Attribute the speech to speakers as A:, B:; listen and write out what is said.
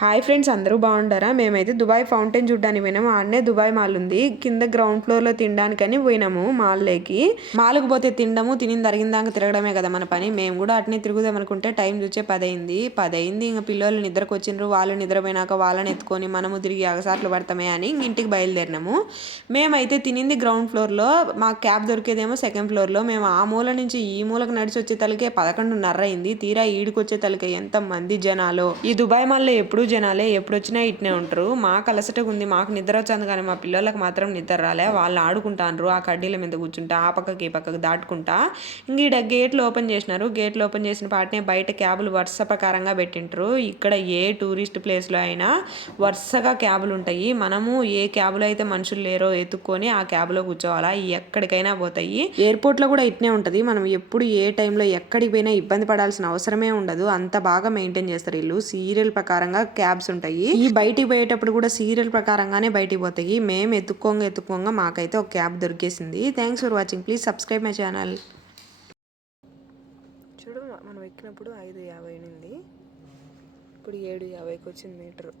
A: Hi friends అందరూ బాగుంటారా మేమైతే Dubai fountain చూడ్డానికి పోయినాము ఆడనే దుబాయ్ మాల్ ఉంది. కింద గ్రౌండ్ ఫ్లోర్లో తినడానికని పోయినాము మాల్లోకి. మాల్కి పోతే తినడము జరిగిన దాకా తిరగడమే కదా మన పని. మేము కూడా అట్నే తిరుగుదాం అనుకుంటే టైం చూసే పదైంది. పదైంది ఇంకా పిల్లలు నిద్రకు వచ్చిండ్రు వాళ్ళు నిద్రపోయినాక వాళ్ళని ఎత్తుకొని మనము తిరిగి అగసాట్లు పడతామే అని ఇంటికి బయలుదేరినాము. మేమైతే తినింది గ్రౌండ్ ఫ్లోర్లో మా క్యాబ్ దొరికేదేమో సెకండ్ ఫ్లోర్లో మేము ఆ మూల నుంచి ఈ మూలకు నడిచి వచ్చే తలకే పదకొండున్నర అయింది. తీరా ఈడికి వచ్చే తలకే ఎంత మంది జనాలు. ఈ దుబాయ్ మాల్లో ఎప్పుడు జనాలే ఎప్పుడు వచ్చినా ఇట్నే ఉంటారు. మాకు అలసటగా ఉంది మాకు నిద్ర వచ్చింది కానీ మా పిల్లలకు మాత్రం నిద్ర రాలే. వాళ్ళు ఆడుకుంటాను ఆ కడ్డీల మీద కూర్చుంటా ఆ పక్కకి ఈ పక్కకి దాటుకుంటా. ఇంక ఈడ గేట్లు ఓపెన్ చేసినారు. గేట్లు ఓపెన్ చేసిన పాటనే బయట క్యాబులు వరుస ప్రకారంగా పెట్టింటారు. ఇక్కడ ఏ టూరిస్ట్ ప్లేస్లో అయినా వరుసగా క్యాబులు ఉంటాయి. మనము ఏ క్యాబులో అయితే మనుషులు లేరో ఎత్తుక్కొని ఆ క్యాబ్లో కూర్చోవాలా? ఎక్కడికైనా పోతాయి. ఎయిర్పోర్ట్లో కూడా ఇట్నే ఉంటుంది. మనం ఎప్పుడు ఏ టైంలో ఎక్కడికి పోయినా ఇబ్బంది పడాల్సిన అవసరమే ఉండదు. అంత బాగా మెయింటైన్ చేస్తారు వీళ్ళు. సీరియల్ ప్రకారంగా క్యాబ్స్ ఉంటాయి. ఈ బయటికి పోయేటప్పుడు కూడా సీరియల్ ప్రకారంగానే బయటికి పోతాయి. మేము ఎత్తుక్కోంగా ఎత్తుక్కోంగా మాకైతే ఒక cab దొరికేసింది. Thanks for watching please subscribe my channel చూడు మనం ఎక్కినప్పుడు ఐదు యాభై ఉంది ఇప్పుడు ఏడు యాభైకి వచ్చింది మీటర్.